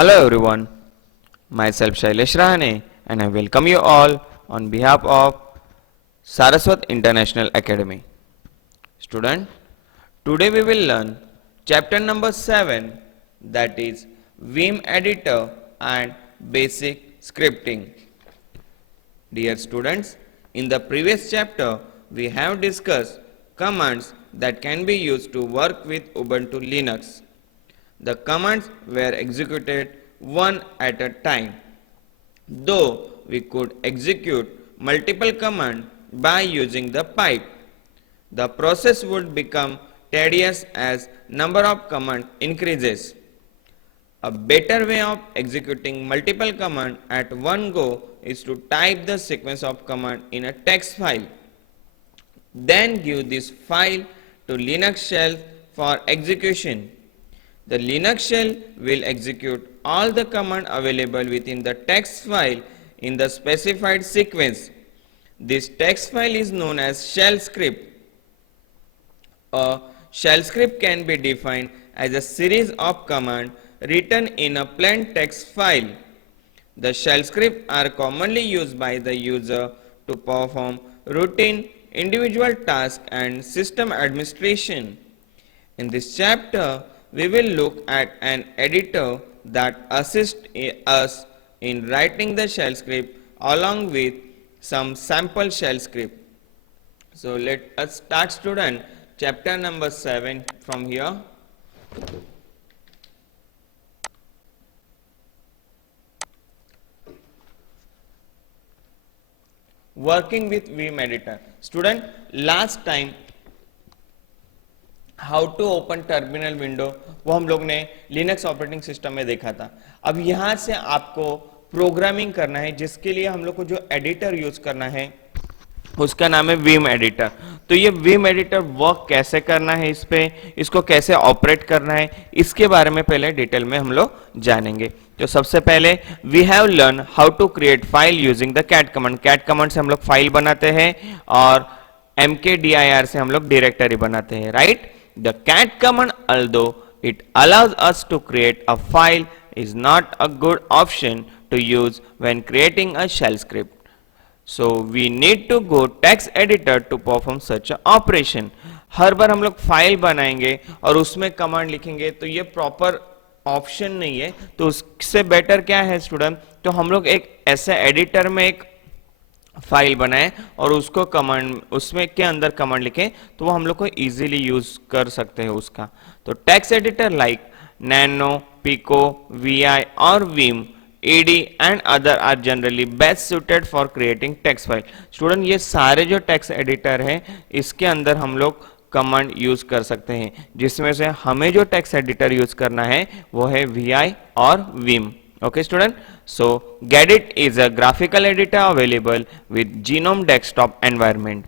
Hello everyone, myself Shailesh Rahane and I welcome you all on behalf of Saraswat International Academy. Student, today we will learn chapter number 7, that is Vim Editor and Basic Scripting. Dear students, in the previous chapter we have discussed commands that can be used to work with Ubuntu Linux. The commands were executed one at a time. Though we could execute multiple commands by using the pipe, the process would become tedious as number of commands increases. A better way of executing multiple commands at one go is to type the sequence of commands in a text file. Then give this file to Linux shell for execution. The Linux shell will execute all the commands available within the text file in the specified sequence. This text file is known as shell script. A shell script can be defined as a series of commands written in a plain text file. The shell scripts are commonly used by the user to perform routine individual tasks and system administration. In this chapter, we will look at an editor that assists us in writing the shell script along with some sample shell script. So let us start, student, chapter number 7 from here. Working with Vim editor. Student, last time how to open terminal window वो हम लोग ने Linux operating system में देखा था. अब यहां से आपको प्रोग्रामिंग करना है, जिसके लिए हम लोग को जो एडिटर यूज करना है उसका नाम है विम एडिटर. तो ये विम एडिटर वर्क कैसे करना है, इस पे इसको कैसे ऑपरेट करना है, इसके बारे में पहले डिटेल में हम लोग जानेंगे. तो सबसे पहले we have learn how to create file using the cat command. Cat command से हम लोग फाइल बनाते हैं और mkdir से हम लोग डायरेक्टरी बनाते हैं, right. The cat command, although it allows us to create a file, is not a good option to use when creating a shell script. So we need to go text editor to perform such an operation. हर बार हम लोग file बनाएंगे और उसमें command लिखेंगे तो ये proper option नहीं है. तो उससे बेटर क्या है स्टूडेंट, तो हम लोग एक ऐसे एडिटर में एक फाइल बनाए और उसको कमांड उसमें के अंदर कमांड लिखें तो वो हम लोग को इजीली यूज कर सकते हैं उसका. तो text editor like nano, pico, vi और Vim, ed and other are generally best suited for creating text file. Student, ये सारे जो टेक्स्ट एडिटर हैं इसके अंदर हम लोग कमांड यूज कर सकते हैं, जिसमें से हमें जो टेक्स्ट एडिटर यूज करना है वो है वीआई और Vim. Okay student, so Gedit is a graphical editor available with GNOME desktop environment.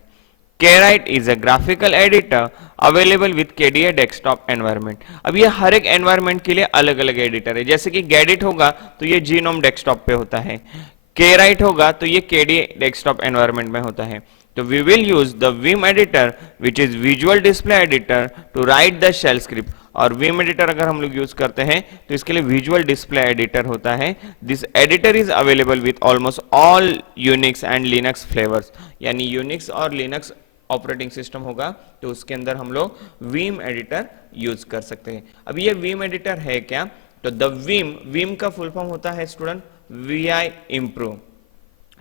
Kwrite is a graphical editor available with KDE desktop environment. अब ये हर एक environment के लिए अलग अलग एडिटर है. जैसे कि Gedit होगा तो ये GNOME desktop पे होता है, Kwrite होगा तो ये KDE desktop environment में होता है. तो we will use the Vim editor which is visual display editor to write the shell script. और विम एडिटर अगर हम लोग यूज करते हैं तो इसके लिए विजुअल डिस्प्ले एडिटर होता है. This editor is available with almost all Unix and Linux flavours. यानी यूनिक्स और लिनक्स ऑपरेटिंग सिस्टम होगा तो उसके अंदर हम लोग विम एडिटर यूज कर सकते हैं. अब ये विम एडिटर है क्या, तो द विम का फुल फॉर्म होता है student vi improve.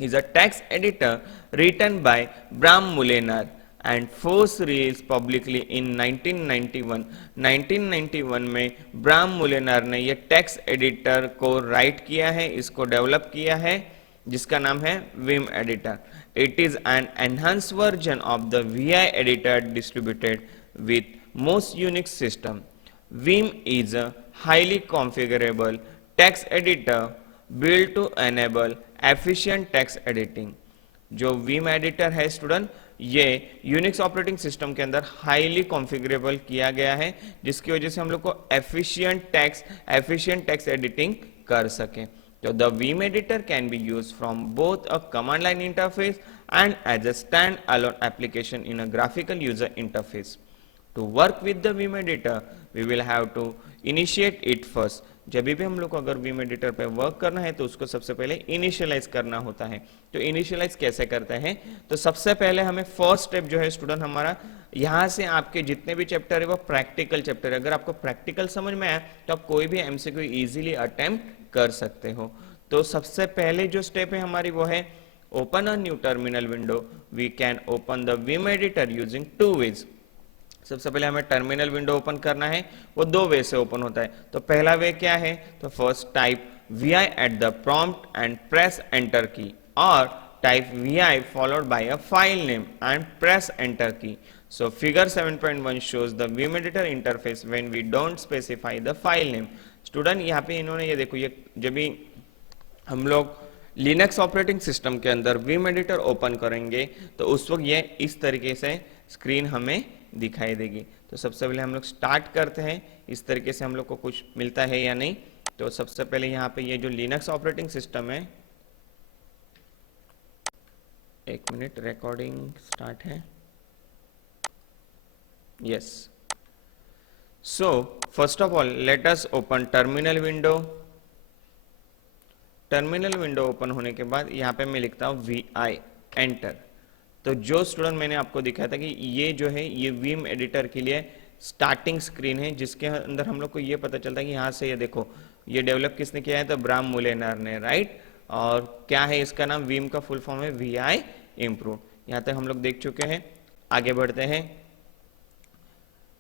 Is a text editor written by Bram Moolenaar and first released publicly in 1991. 1991 में ब्राम मुलेनर ने ये टेक्स्ट एडिटर को राइट किया है, इसको डेवलप किया है, जिसका नाम है Vim editor. It is an enhanced version of the vi editor distributed with most Unix system. Vim is a highly configurable text editor build to enable efficient text editing. जो Vim editor है student, ये Unix operating system के अंदर highly कॉन्फ़िगरेबल किया गया है, जिसकी वजह से हम लोग को एफिशिएंट टेक्स्ट एडिटिंग कर सके. तो the vim editor can be used from both a command line interface and as a standalone application in a graphical user interface. To work with the Vim editor, we will have to initiate it first. जब भी हम लोग को अगर Vim editor पे work करना है तो उसको सबसे पहले इनिशियलाइज करना होता है। तो इनिशियलाइज कैसे करते हैं, तो सबसे पहले हमें फर्स्ट स्टेप जो है स्टूडेंट हमारा, यहाँ से आपके जितने भी चैप्टर है वो प्रैक्टिकल चैप्टर है। अगर आपको प्रैक्टिकल समझ में आया तो आप कोई भी एमसीक्यू इजीली अटेम्प्ट कर सकते हो। तो सबसे पहले जो स्टेप है हमारी वो है open a new terminal window. We can open the vim editor using 2 ways. सबसे पहले हमें टर्मिनल विंडो ओपन करना है, वो 2 वे से ओपन होता है। तो पहला वे क्या है, तो first type vi at the prompt and press enter key, or type vi followed by a file name and press enter key. So figure 7.1 shows the vim editor interface when we don't specify the file name. Student यहाँ पे इन्होंने ये देखो, ये जब भी हम लोग लिनक्स ऑपरेटिंग सिस्टम के अंदर विम एडिटर ओपन करेंगे तो उस वक्त ये इस तरीके से स्क्रीन हमें दिखाई देगी। तो सबसे पहले हम लोग स्टार्ट करते हैं, इस तरीके से हम लोग को कुछ मिलता है या नहीं। तो सबसे पहले यहाँ पे ये जो लिनक्स ऑपरेटिंग सिस्टम है, एक मिनट, रिकॉर्डिंग स्टार्ट है, yes. So first of all let us open terminal window. Terminal window open होने के बाद यहाँ पे मैं लिखता हूँ vi एंटर। तो जो स्टूडेंट मैंने आपको दिखाया था कि ये जो है ये विम एडिटर के लिए स्टार्टिंग स्क्रीन है, जिसके अंदर हम लोग को ये पता चलता है कि यहाँ से ये देखो ये डेवलप किसने किया है, तो ब्राम मुलेनर ने, राइट। और क्या है इसका नाम, विम का फुल फॉर्म है vi इम्प्रूव। यहाँ तक हम लोग देख चुके हैं, आगे बढ़ते हैं।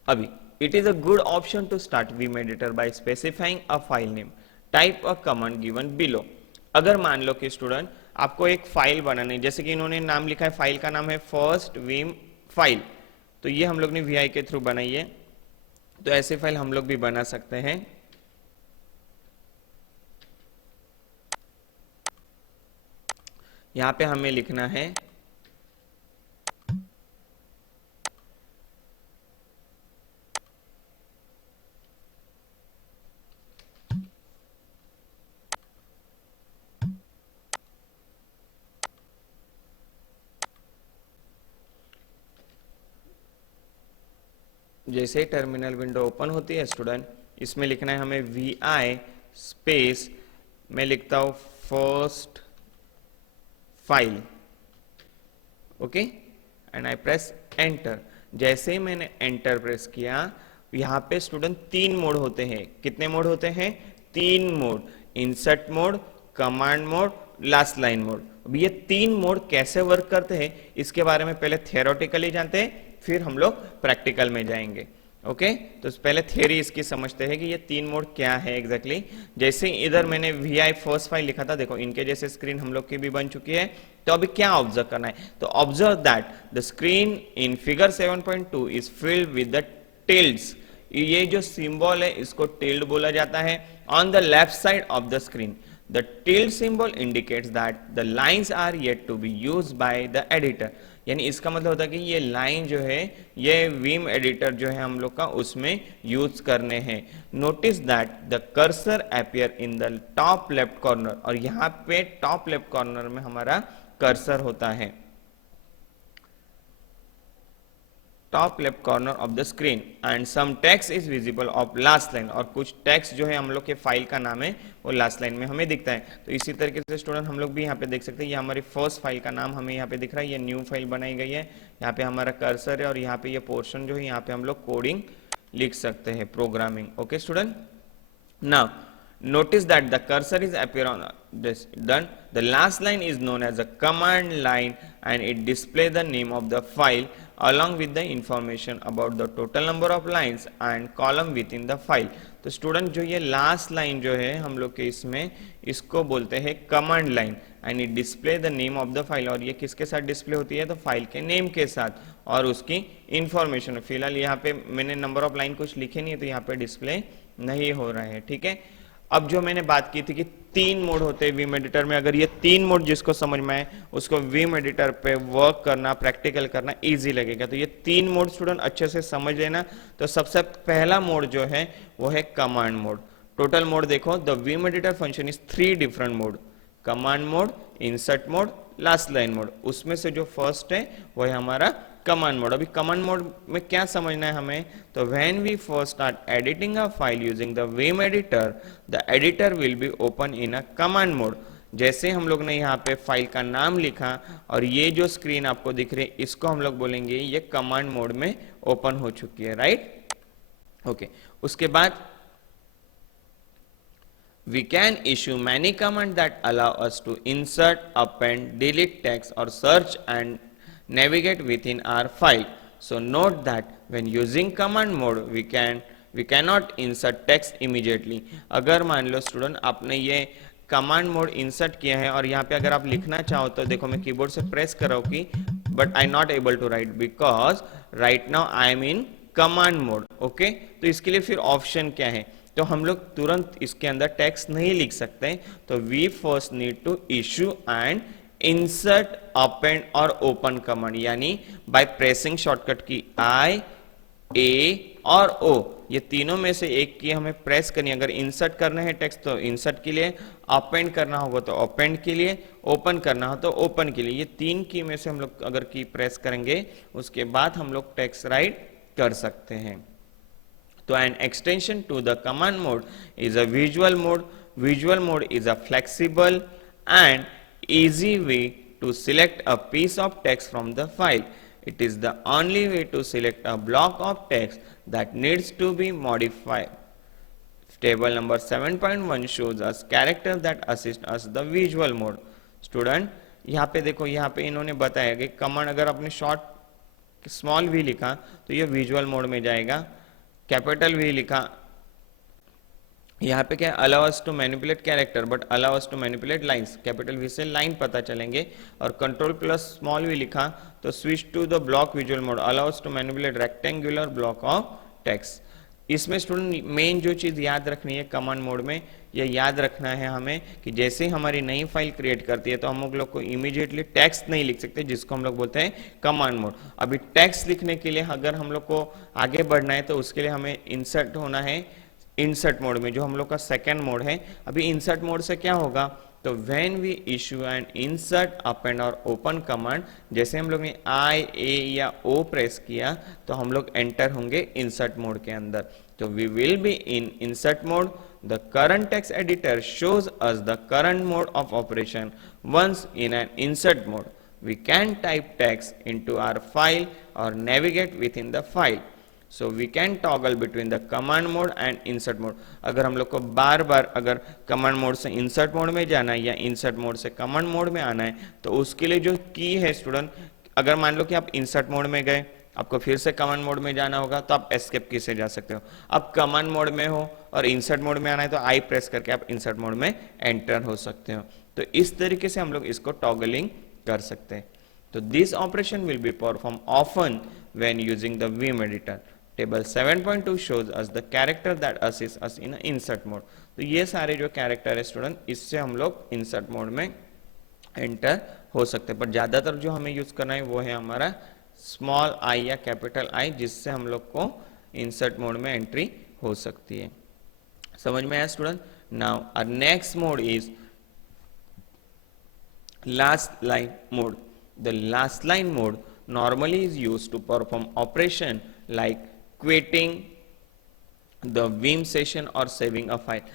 अभी it is a good option to start vim editor by specifying a file name, type a command given below. अगर मान लो कि स्टूडेंट आपको एक फाइल बनानी है, जैसे कि इन्होंने नाम लिखा है, फाइल का नाम है फर्स्ट विम फाइल, तो ये हम लोग ने vi के थ्रू बनाई है। तो ऐसे फाइल हम लोग भी बना सकते हैं। यहां पे हमें लिखना है जैसे ही टर्मिनल विंडो ओपन होती है स्टूडेंट, इसमें लिखना है हमें vi स्पेस, मैं लिखता हूं first file, okay, and I press enter. जैसे ही मैंने एंटर प्रेस किया, यहाँ पे स्टूडेंट 3 मोड होते हैं। कितने मोड होते हैं, 3 mode, insert mode, command mode, last line mode. अब ये 3 मोड कैसे वर्क करते हैं इसके बारे में पहले थियोरेटिकली जानते हैं, फिर हम लोग प्रैक्टिकल में जाएंगे। ओके तो पहले थियरी इसकी समझते हैं कि ये 3 मोड क्या है एग्जैक्टली। जैसे इधर मैंने vi फर्स्ट फाइल लिखा था, देखो इनके जैसे स्क्रीन हम लोग की भी बन चुकी है। तो अभी क्या ऑब्जर्व करना है, तो observe that the screen in figure 7.2 is filled with the tildes. ये जो सिंबल है इसको टिल्ड बोला जाता है। On the left side of the screen the tilde symbol indicates that the lines are yet to be used by the editor. यानी इसका मतलब होता है कि ये लाइन जो है ये विम एडिटर जो है हम लोग का उसमें यूज करने हैं। Notice that the cursor appear in the top left corner, और यहाँ पे टॉप लेफ्ट कॉर्नर में हमारा कर्सर होता है, top left corner of the screen, and some text is visible of last line, और कुछ टेक्स्ट जो है हम लोग के फाइल का नाम है वो लास्ट लाइन में हमें दिखता है। तो इसी तरीके से स्टूडेंट हम लोग भी यहाँ पे देख सकते हैं, ये हमारी फर्स्ट फाइल का नाम हमें यहाँ पे दिख रहा है, ये न्यू फाइल बनाई गई है, यहाँ पे हमारा कर्सर है, और यहाँ पे ये पोर्शन जो है यहाँ पे हम लोग कोडिंग लिख सकते हैं, programming. Okay student, now notice that the cursor is appear on this done. The last line is known as a command line and it displays the name of the file along with the information about the total number of lines and column within the file. तो student जो ये last line जो है हम लोग के इसमें इसको बोलते हैं command line, and it display the name of the file. और ये किसके साथ डिस्प्ले होती है, तो फाइल के नेम के साथ और उसकी इंफॉर्मेशन। फिलहाल यहाँ पे मैंने नंबर ऑफ लाइन कुछ लिखे नहीं है तो यहाँ पे डिस्प्ले नहीं हो रहा है, ठीक है। अब जो मैंने बात की थी कि 3 मोड होते हैं विम एडिटर में, अगर ये 3 मोड जिसको समझ में आए उसको विम एडिटर पे वर्क करना, प्रैक्टिकल करना इजी लगेगा। तो ये 3 मोड स्टूडेंट अच्छे से समझ लेना। तो सबसे पहला मोड जो है वो है कमांड मोड। टोटल मोड देखो, the vim editor function is 3 different mode, command mode, insert mode, last line mode. उसमें से जो फर्स्ट है वो है हमारा कमांड मोड। अभी कमांड मोड में क्या समझना है हमें, तो when we first start editing a file using the vim editor, the editor will be open in a command mode. जैसे हम लोग ने यहाँ पे फाइल का नाम लिखा और ये जो स्क्रीन आपको दिख रही है इसको हम लोग बोलेंगे ये कमांड मोड में ओपन हो चुकी है, राइट। ओके, उसके बाद we can issue many commands that allow us to insert, append, delete text or search and navigate within our file. So note that when using command mode we cannot insert text immediately. अगर मान लो student आपने ये command mode insert किया है और यहाँ पे अगर आप लिखना चाहो तो देखो मैं कीबोर्ड से प्रेस कर रहा हूँ कि but I not able to write because right now I am in command mode. Okay, तो इसके लिए फिर ऑप्शन क्या है, तो हम लोग तुरंत इसके अंदर टेक्स्ट नहीं लिख सकते, तो we first need to issue and insert, append और ओपन कमांड, यानी by pressing shortcut key I, ए और ओ, ये तीनों में से एक की हमें प्रेस करनी। अगर इंसर्ट करना है टेक्स्ट तो इंसर्ट के लिए, अपेंड करना होगा तो अपेंड के लिए, ओपन करना हो तो ओपन के लिए, ये तीन की में से हम लोग अगर की प्रेस करेंगे उसके बाद हम लोग टेक्स्ट राइट कर सकते हैं। तो an extension to the command mode is a visual mode. Visual mode is a flexible and easy way to select a piece of text from the file. It is the only way to select a block of text that needs to be modified. Table number 7.1 shows us characters that assist us the visual mode. Student, यहाँ पे देखो, यहाँ पे इन्होंने बताया कि command अगर आपने शॉर्ट स्मॉल भी लिखा तो ये विजुअल मोड में जाएगा, कैपिटल वी लिखा, यहाँ पे क्या allow us to manipulate character but allow us to manipulate lines, capital V से लाइन पता चलेंगे, और कंट्रोल प्लस स्मॉल वी लिखा तो switch to the block visual mode, allow us to manipulate rectangular block of text. इसमें student main जो चीज याद रखनी है कमांड मोड में, यह याद रखना है हमें कि जैसे हमारी नई फाइल क्रिएट करती है तो हम लोग को इमीडिएटली टेक्स्ट नहीं लिख सकते, जिसको हम लोग बोलते हैं कमांड मोड। अभी टेक्स्ट लिखने के लिए अगर हम लोग को आगे बढ़ना है तो उसके लिए हमें इंसर्ट होना है इंसर्ट मोड में, जो हम लोग का सेकेंड मोड है। अभी इंसर्ट मोड से क्या होगा, तो when we issue and insert, append और ओपन कमांड, जैसे हम लोग ने आई, ए या ओ प्रेस किया तो हम लोग एंटर होंगे इंसर्ट मोड के अंदर। तो we will be in insert mode. The current text editor shows us the current mode of operation. Once in an insert mode, we can type text into our file or navigate within the file. So we can toggle between the command mode and insert mode. अगर हम लोग को बार बार अगर command mode से insert mode में जाना है या insert mode से command mode में आना है तो उसके लिए जो की है स्टूडेंट, अगर मान लो कि आप insert mode में गए, आपको फिर से कमांड मोड में जाना होगा तो आप एस्केप की से जा सकते हो। अब कमांड मोड में हो और इंसर्ट मोड में आना है तो आई प्रेस करके आप इंसर्ट मोड में एंटर हो सकते हो। तो इस तरीके से हम लोग इसको टॉगलिंग कर सकते हैं। तो this operation will be perform often when using the vim editor. Table 7.2 shows us the character that assists us in insert mode. तो ये सारे जो कैरेक्टर है स्टूडेंट, इससे हम लोग इंसर्ट मोड में एंटर हो सकते हैं, पर ज्यादातर जो हमें यूज करना है वो है हमारा स्मॉल आई या कैपिटल आई, जिससे हम लोग को इंसर्ट मोड में एंट्री हो सकती है। समझ में आया student? Now our next mode is last line mode. The last line mode normally is used to perform operation like quitting the vim session or saving a file.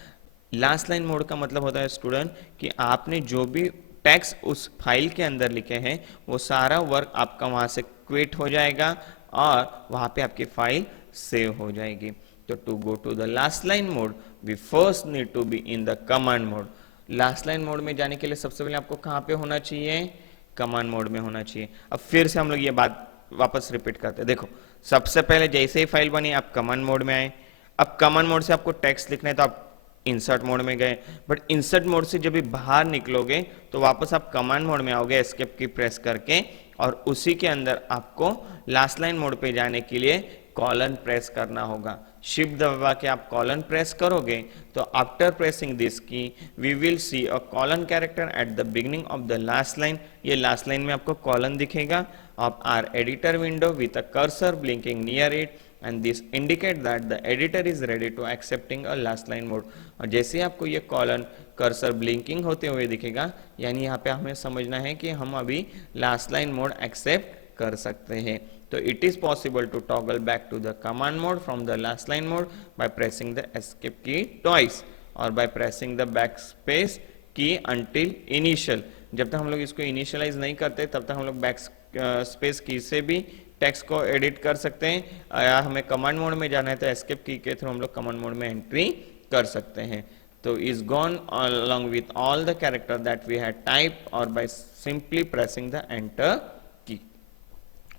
Last line mode का मतलब होता है student कि आपने जो भी text उस file के अंदर लिखे हैं वो सारा वर्क आपका वहां से क्विट हो जाएगा और वहां पे आपकी फाइल सेव हो जाएगी। तो to go to the last line mode we first need to be in the command mode. Last line mode में जाने के लिए सबसे पहले आपको कहां पे होना चाहिए? कमांड मोड में होना चाहिए। अब फिर से हम लोग ये बात वापस रिपीट करते हैं। देखो, सबसे पहले जैसे ही फाइल बनी आप कमांड मोड में आए, अब कमांड मोड से आपको टेक्स्ट लिखना है तो आप इंसर्ट मोड में गए, बट इंसर्ट मोड से जब भी बाहर निकलोगे तो वापस आप कमांड मोड में आओगे एस्केप की प्रेस करके, और उसी के अंदर आपको लास्ट लाइन मोड पे जाने के लिए कॉलन प्रेस करना होगा। शिफ्ट दबा के आप कॉलन प्रेस करोगे तो after pressing this key we will see a colon character at the beginning of the last line. ये लास्ट लाइन में आपको कॉलन दिखेगा of our editor window with a cursor blinking near it, and this indicate that the editor is ready to accepting a last line mode। और जैसे आपको ये colon cursor blinking होते हुए दिखेगा, यानी यहाँ पे हमें समझना है कि हम अभी लास्ट लाइन मोड एक्सेप्ट कर सकते हैं। तो it is possible to toggle back to the command mode from the last line mode by pressing the escape key twice और by pressing the back space key until initial. जब तक हम लोग इसको इनिशियलाइज नहीं करते तब तक हम लोग बैक स्पेस की से भी टेक्स्ट को एडिट कर सकते हैं, या हमें कमांड मोड में जाना है तो एस्केप की के थ्रू हम लोग कमांड मोड में एंट्री कर सकते हैं। तो is gone along with all the character that we had typed or by simply pressing the enter key।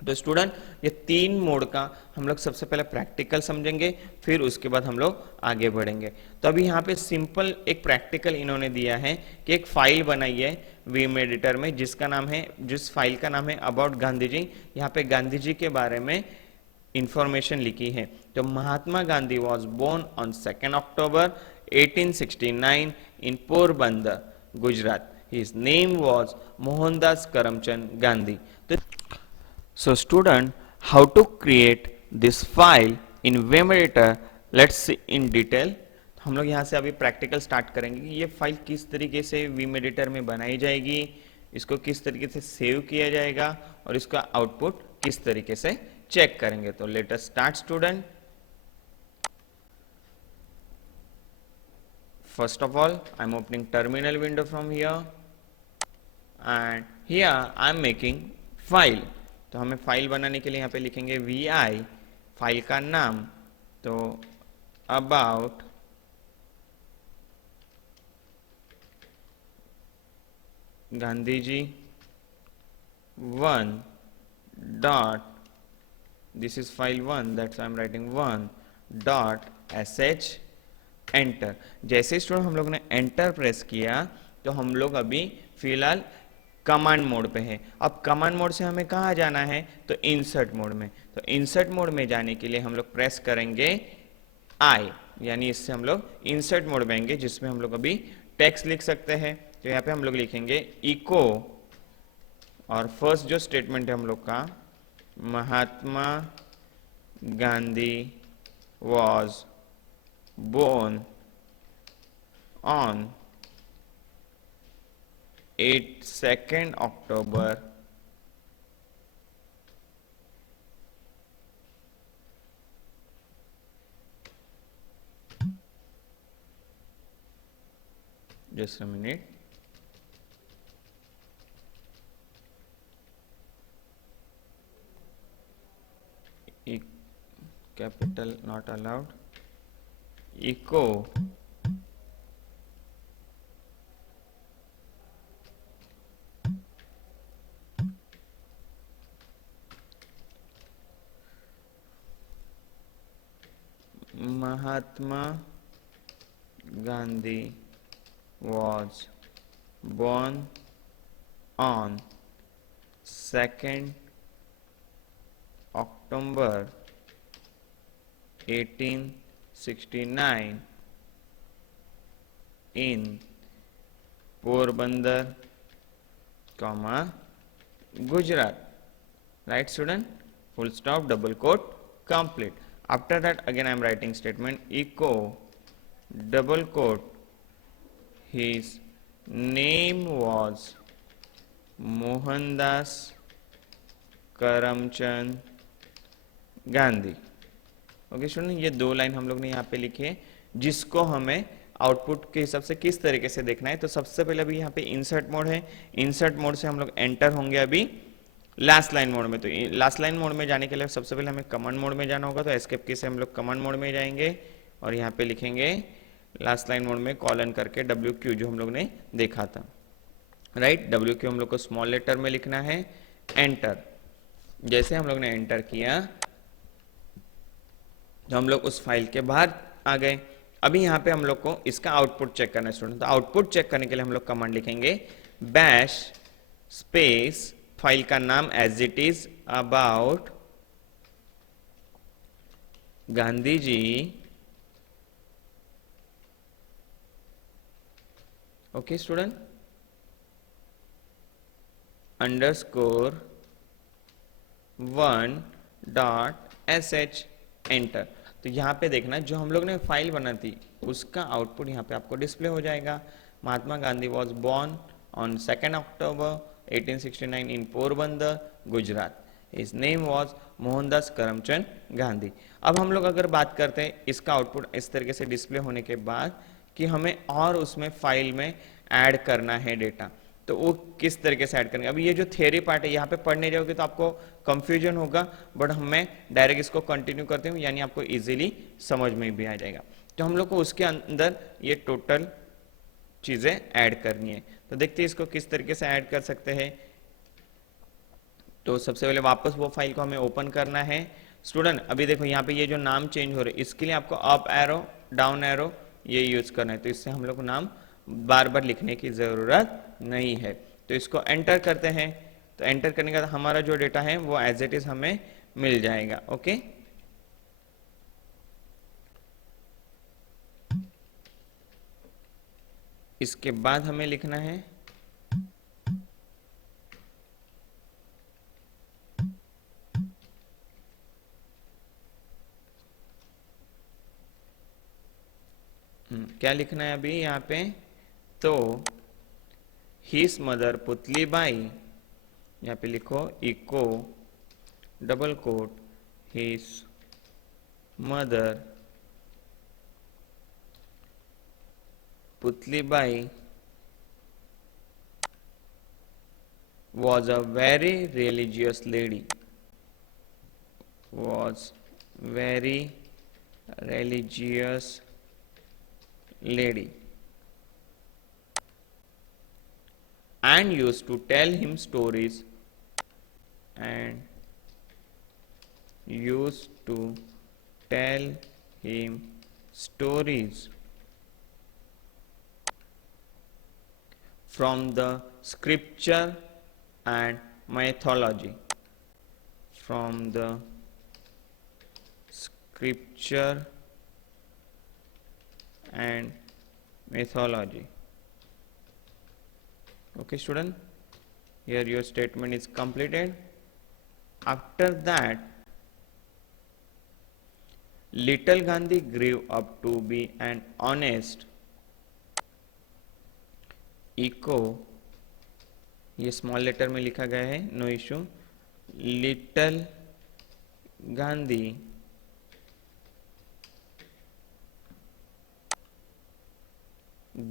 तो स्टूडेंट ये 3 मोड का हम लोग सबसे पहले प्रैक्टिकल समझेंगे, फिर उसके बाद हम लोग आगे बढ़ेंगे। तो अभी यहाँ पे सिंपल एक प्रैक्टिकल इन्होंने दिया है कि एक फाइल बनाई है वीम एडिटर में जिसका नाम है, जिस फाइल का नाम है अबाउट गांधी जी। यहाँ पे गांधी जी के बारे में इंफॉर्मेशन लिखी है। तो Mahatma Gandhi was born on 2 October 1869 in Porbandar, Gujarat. His name was Mohandas Karamchand Gandhi. So student, how to create this file in Vim editor? Let's see in detail. हम लोग यहाँ से अभी प्रैक्टिकल स्टार्ट करेंगे कि ये फाइल किस तरीके से विम एडिटर में बनाई जाएगी, इसको किस तरीके से सेव किया जाएगा और इसका आउटपुट किस तरीके से चेक करेंगे। तो let us start student. First of all, I'm opening terminal window from here and here I'm making file। तो हमें फाइल बनाने के लिए यहाँ पे लिखेंगे vi, फाइल का नाम तो about Gandhi ji 1 dot, this is file 1, that's I'm writing 1 dot sh enter. जैसे स्टूडेंट हम लोग ने एंटर प्रेस किया तो हम लोग अभी फिलहाल कमांड मोड पे हैं। अब कमांड मोड से हमें कहाँ जाना है, तो इंसर्ट मोड में। तो इंसर्ट मोड में जाने के लिए हम लोग प्रेस करेंगे आई, यानी इससे हम लोग इंसर्ट मोड में आएंगे जिसमें हम लोग अभी टेक्स्ट लिख सकते हैं। तो यहाँ पे हम लोग लिखेंगे इको और फर्स्ट जो स्टेटमेंट है हम लोग का, Mahatma Gandhi was born on 2nd October capital not allowed, echo Mahatma Gandhi was born on 2nd October 1869 in Porbandar, Gujarat. Right student? Full stop, double quote, complete. After that again I am writing statement echo double quote, his name was Mohandas Karamchand Gandhi। Okay student, ये 2 line हम लोग ने यहाँ पे लिखी है जिसको हमें आउटपुट के हिसाब से किस तरीके से देखना है। तो सबसे पहले अभी यहाँ पे इंसर्ट मोड है, इंसर्ट मोड से हम लोग एंटर होंगे अभी लास्ट लाइन मोड में। तो लास्ट लाइन मोड में जाने के लिए सबसे पहले हमें कमांड मोड में जाना होगा। तो एस्केप की से हम लोग कमांड मोड में जाएंगे और यहाँ पे लिखेंगे लास्ट लाइन मोड में कॉलन करके WQ जो हम लोग ने देखा था, राइट। WQ हम लोग को स्मॉल लेटर में लिखना है, एंटर। जैसे हम लोग ने एंटर किया तो हम लोग उस फाइल के बाहर आ गए। अभी यहाँ पे हम लोग को इसका आउटपुट चेक करना है स्टूडेंट। तो आउटपुट चेक करने के लिए हम लोग कमांड लिखेंगे बैश स्पेस फाइल का नाम as it is about Gandhi ji, okay student, underscore 1.sh enter. तो यहाँ पे देखना जो हम लोग ने फाइल बना थी उसका आउटपुट यहाँ पे आपको डिस्प्ले हो जाएगा। Mahatma Gandhi was born on 2nd October 1869 in Porbandar, Gujarat. His name was Mohandas Karamchand Gandhi. अब हम लोग अगर बात करते हैं इसका आउटपुट इस तरीके से डिस्प्ले होने के बाद कि हमें और उसमें फाइल में ऐड करना है डेटा, तो वो किस तरीके से ऐड करेंगे। अभी ये जो थियरी पार्ट है यहाँ पे पढ़ने जाओगे तो आपको कंफ्यूजन होगा, बट मैं डायरेक्ट इसको कंटिन्यू करते हूँ, यानी आपको इजीली समझ में भी आ जाएगा। तो हम लोग को उसके अंदर ये टोटल चीजें ऐड करनी है, तो देखते हैं इसको किस तरीके से ऐड कर सकते हैं। तो सबसे पहले वापस वो फाइल को हमें ओपन करना है। स्टूडेंट अभी देखो यहाँ पे ये जो नाम चेंज हो रहे हैं, इसके लिए आपको अप एरो डाउन एरो ये यूज करना है, तो इससे हम लोग को नाम बार बार लिखने की जरूरत नहीं है। तो इसको एंटर करते हैं, तो एंटर करने के बाद हमारा जो डेटा है वो एज इट इज हमें मिल जाएगा। ओके, इसके बाद हमें लिखना है क्या लिखना है अभी यहाँ पे, तो हिज मदर पुतली बाई, यहाँ पे लिखो echo double quote his mother Putli Bai was a very religious lady, was very religious lady, and used to tell him stories, and used to tell him stories from the scripture and mythology, from the scripture and mythology. Okay student, here your statement is completed. After that, little Gandhi grew up to be an honest, echo ये small letter में लिखा गया है, no issue, little Gandhi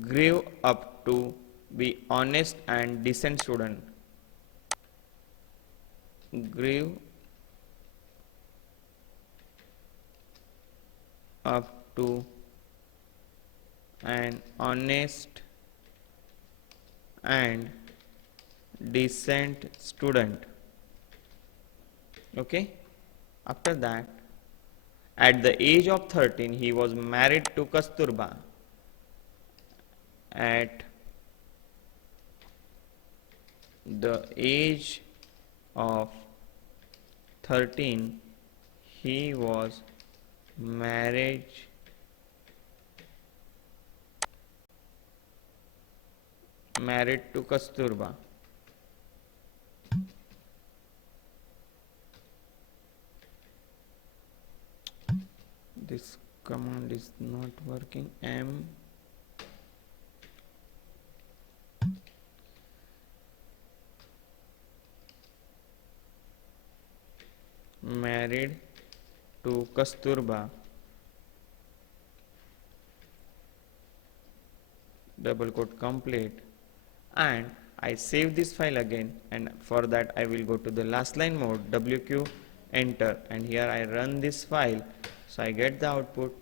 grew up to be honest and decent student, grew up to an honest and decent student. Okay, after that, at the age of 13 he was married to Kasturba. At the age of 13 he was married to Kasturba. This command is not working. Married to Kasturba, double quote complete, and I save this file again, and for that I will go to the last line mode, WQ enter, and here I run this file, so I get the output.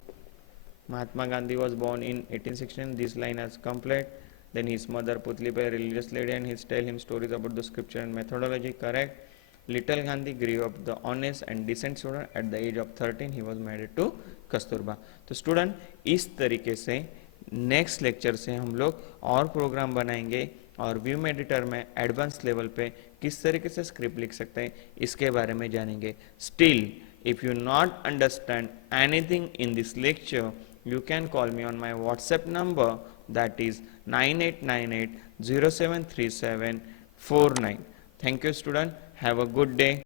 Mahatma Gandhi was born in 1816, this line is complete. Then his mother Putli Bai, religious lady, and he tell him stories about the scripture and methodology, correct. Little Gandhi grew up the honest and decent student. At the age of 13 he was married to Kasturba. तो student इस तरीके से next lecture से हम लोग और programme बनाएंगे और व्यूम एडिटर में एडवांस लेवल पे किस तरीके से स्क्रिप्ट लिख सकते हैं इसके बारे में जानेंगे. Still if you not understand anything in this lecture, you can call me on my WhatsApp number, that is 9898073749. Thank you student, have a good day.